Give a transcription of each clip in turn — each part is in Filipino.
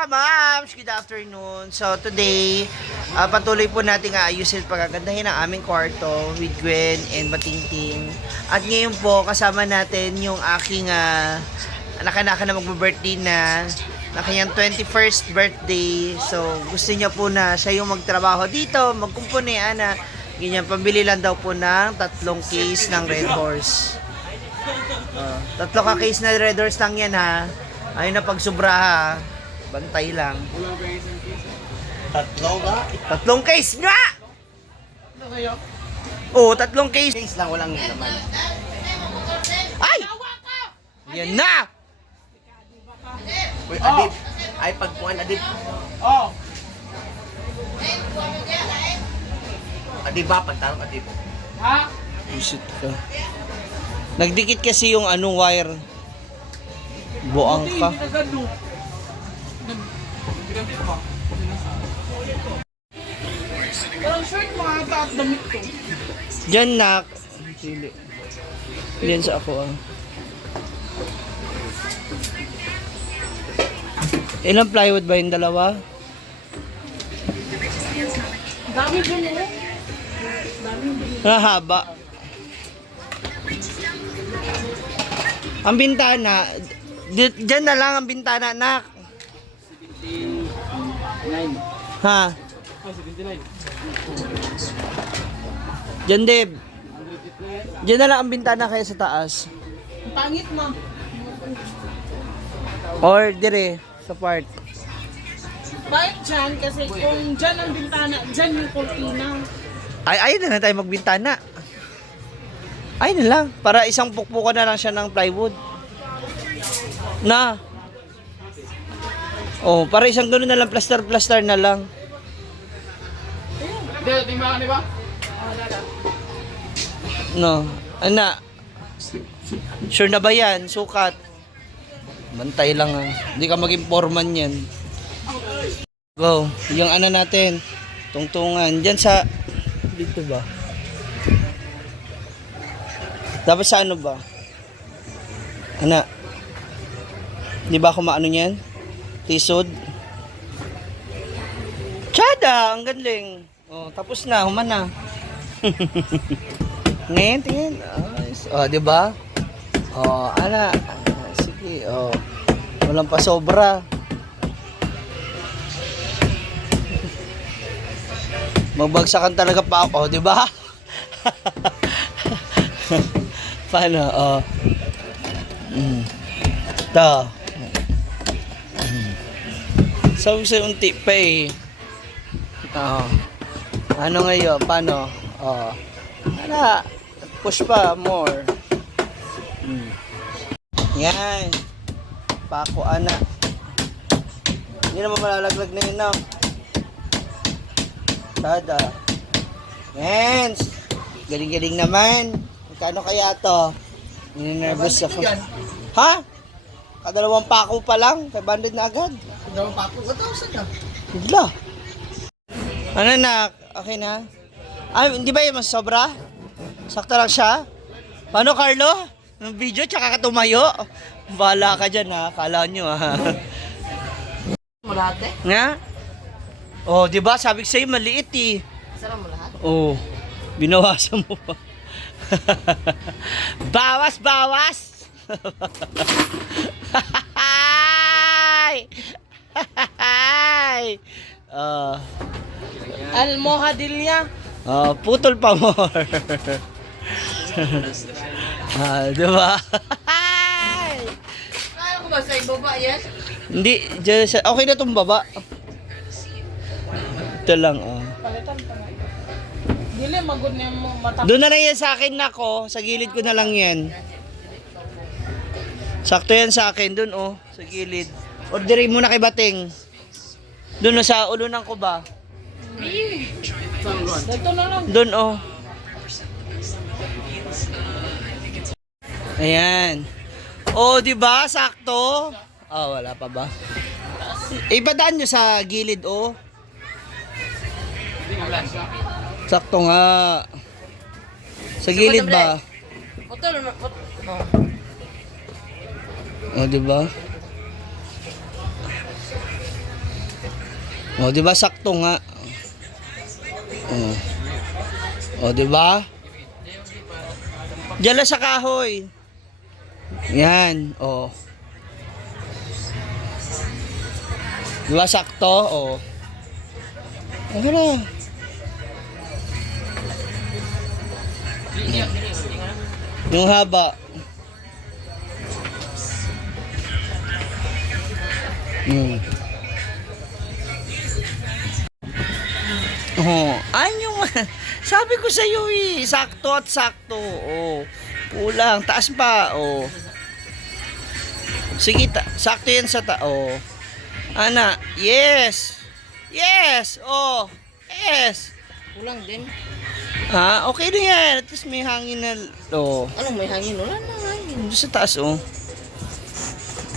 ka-mams! Good afternoon. So today, patuloy po natin ayusin at pagagandahin ang aming kwarto with Gwen and Batingting. At ngayon po, kasama natin yung aking anak-anak na magbe-birthday na kanyang 21st birthday. So gusto niya po na siya yung magtrabaho dito, magkumpuni, ganyan, pambili lang daw po ng 3 case ng Red Horse. 3 ka-case na Red Horse lang yan ha. Ayun na pagsubra ha. Bantay lang. 3 ba? 3 case nga! Ano kayo? Oo, 3 case. Case lang, walang naman. Ay! Yan na! Uy, Adib. Ay, pagpuan, Adib. Oh, Adib ba? Pagtarong, Adib. ha? Busit ka. Nagdikit kasi yung wire. Buang Hindi, ka. hindi na gano. Pinanti ko ba? Parang short mahaba at damit ko. Diyan nak. Pili. Diyan sa ako Ilang plywood ba yung dalawa? Dami dyan eh. Haba. Ang bintana, diyan na lang ang bintana, nak. 9. Ha? Ah, 79. Diyan, Deb. Diyan na lang ang bintana kaya sa taas. Ang pangit ma. Or dire, sa part. Bakit dyan? Kasi kung dyan ang bintana, dyan yung kortina. Ayun na tayo magbintana. Ayun na lang. Para isang pukpukan na lang siya ng plywood. Na. Oh, para isang gano'n na lang, plaster na lang. Hindi, tingnan ka ba? No. Ana. Sure na ba yan? Sukat. Bantay lang Hindi ka maging foreman yan. Go. Yung natin. Tungtungan. Diyan sa... Dito ba? Dapat sa ano ba? Di ba ako maano niyan? Tisod. Tiyada! Ang galing. Oh, tapos na. Human na. Ngayon, tingin. Oh, di ba? Oh, sige. Oh. Walang pa sobra. Magbagsakan talaga pa ako, di ba? Paano? Oh. Ito. Sabi sa unti pa eh. Oh. Ano ngayon? Paano? Oh. Push pa more. Yan. Pako, Hindi naman malalaglag na yun, no? Tada. Yan. Galing-galing naman. Magkano kaya to? Nervous ako. Ha? Kadalawang pako pa lang. 500 na agad. Kadalawang pako. 1,000 na. Bigla. Ano na? Okay na? Hindi ba yung mas sobra? Sakto lang siya? Paano, Carlo? Ng video tsaka ka tumayo? Bahala ka dyan ha. Kala nyo ha. Mo lahat eh? Nga? Oh, di ba? Sabi ko sa'yo maliit eh. Sarap mo lahat? Oh. Binawasan mo pa. Bawas! Almohadilya. Putol pa more. Di ba? Kaya ko ba sa ibaba yan? Hindi, okay na itong baba. Ito lang, Palitan pa nga. Dili, magod niya mo mata. Doon na lang yan sa akin, nako. Sa gilid ko na lang yan. Sakto yan sa akin, doon, sa gilid. Orderin mo na kay Bating. Doon, sa ulunan ko ba? Dito na lang. Doon, Ayan. Di ba? Sakto. Wala pa ba? Ipadaan nyo sa gilid, Sakto nga. Sa gilid ba? Putol. O, di ba? O, di ba? Sakto nga. O, di ba? Diyan lang sa kahoy. Yan, o. Di ba sakto? O. Okay na. Yung haba. Oh, yung sabi ko sa iyo eh, sakto at sakto. Oh. Kulang, taas pa. Oh. Sige, sakto 'yan sa oh. Ana, yes. Yes. Oh. Yes. Kulang din. Okay na yan. At least may hangin na. Oh. Anong may hangin? Wala na hangin. Doon sa taas, oh.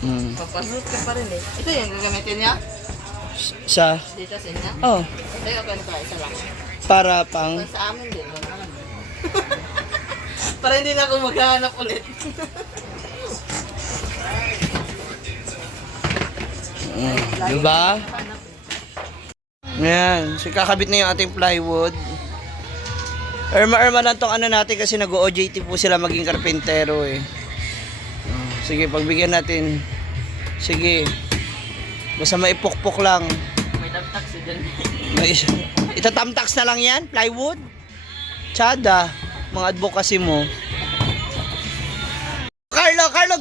Papasok ka pa rin eh. Ito yung gagamitin niya? Sa, Dito sa inyo? oh, Tayo ka na isa lang. para pang, Sa amin din. Para hindi na ako maghahanap ulit. diba? Yan, so kakabit na yung ating plywood. Erma lang tong ano natin kasi nag-OJT po sila maging karpentero eh. Sige, pagbigyan natin. Sige. Basta maipukpok lang. May tagtak si Jan. Itatamtax na lang yan, plywood. Tsada, mga advocacy mo. Carlo, Carlo,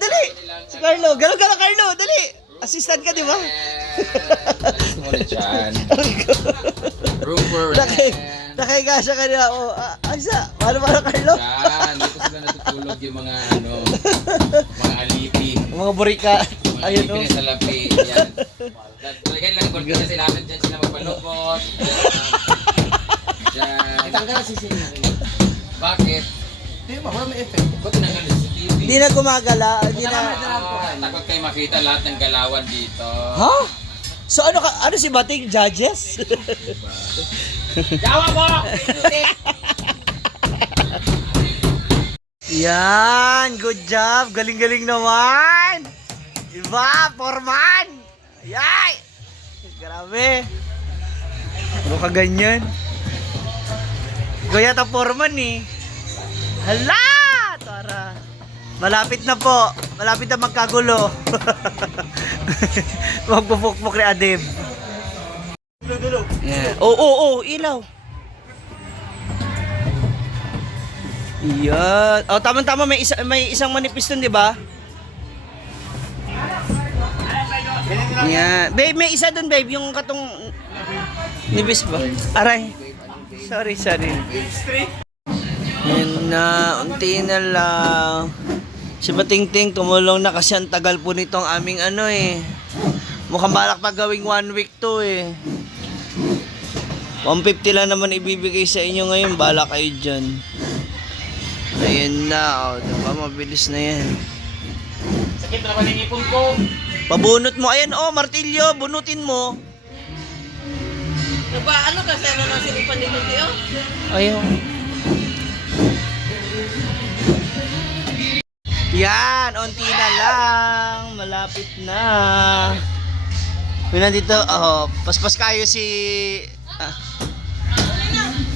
dali. Si Carlo, Carlo, dali. Assistant ka, di ba? Room for Nakahiga siya kanina. Oh, Aysa, paano Carlo? Yan, dito sila natutulog yung mga mga alipin. Mga burika. Mga Ayun, alipin oh. sa lapi. Yan. Talagang lang kung kasi sila dyan sila magpalukot. Yan. Itanggal na si Sina. Bakit? Hindi ba? Wala may effect. Ba't tinanggal sa TV? Hindi na gumagala. Hindi na. Takot kayo makita lahat ng galawan dito. Ha? So ano si Bating? Judges? Jawa mo! Yan, good job. Galing-galing naman. Diba, Foreman? Yay! Grabe. Ano ka ganyan? Ikaw yata Foreman eh. Hala! Tara. Malapit na po. Malapit na magkagulo. Magpupukpuk ni Adem. Yeah. Ilaw. Yan. Oh, tama-tama may isang manipis dun, 'di ba? Yan. Babe, may isa dun, babe, yung katong nibis ba? Aray. Sorry. Yan na, unti na lang. Si Batingting tumulong na kasi ang tagal po nitong aming ano eh. Mukhang balak pa gawing 1 week to eh. 150 lang naman ibibigay sa inyo ngayon. Bala kayo dyan. Ayan na. Diba? Mabilis na yan. Sakit na ba ng ipon ko? Pabunot mo. Ayan martilyo. Bunutin mo. Ano kasi ano na sinipan dito tiyo? Ayun. Yan. Unti na lang. Malapit na. Yun nandito. Paspas kayo si...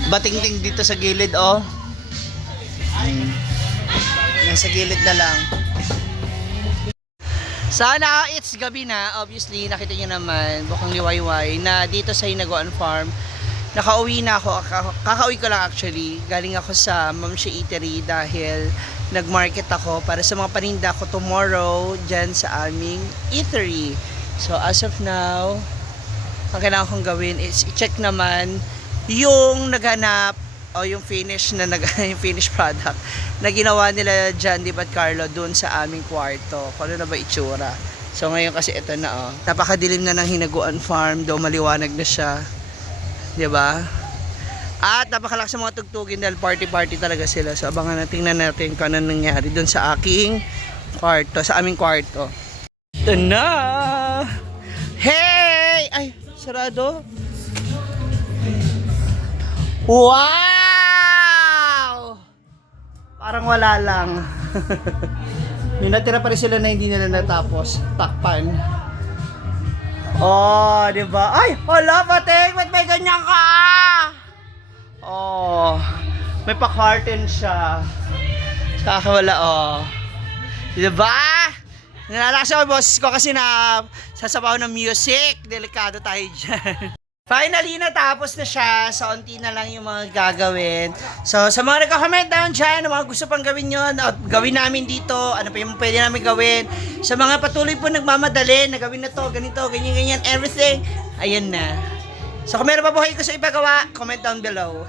Batingting dito sa gilid, Nasa gilid na lang. Sana it's gabi na. Obviously, nakita nyo naman, bukang liwayway, na dito sa Hinaguan Farm, nakauwi na ako. Kakauwi ko lang actually. Galing ako sa Mamsi Eatery dahil nagmarket ako para sa mga paninda ko tomorrow dyan sa aming eatery. So, as of now, ang kailangan kong gawin is i-check naman yung naghanap o yung finish na yung finished product na ginawa nila John Dib at Carlo doon sa aming kwarto. Kung ano na ba itsura. So ngayon kasi ito na napakadilim na ng Hinaguan Farm, daw maliwanag na siya. 'Di ba? At napakalakas sa mga tugtugin dahil party talaga sila. So abangan natin kung ano nangyari doon sa aking kwarto, sa aming kwarto. Ito na! Hey! Ay, sarado. Wow! Parang wala lang. May natira pa rin sila na hindi nila natapos. Takpan. Oh, di ba? Ay, hala, Pating, ba't may ganyan ka? Oh, may pa-curtain siya. Kakawala, oh. Di ba? Nalalakas ako, boss ko, kasi na sasabaw ng music. Delikado tayo dyan. Finally, natapos na siya. So, unti na lang yung mga gagawin. So, sa mga nagka-comment down dyan, mga gusto pang gawin yun, at gawin namin dito, ano pa yung pwede namin gawin. Sa mga patuloy po nagmamadali, na gawin na to, ganito, ganyan, everything, ayun na. So, kung meron pa buhay ko sa ipagawa, comment down below.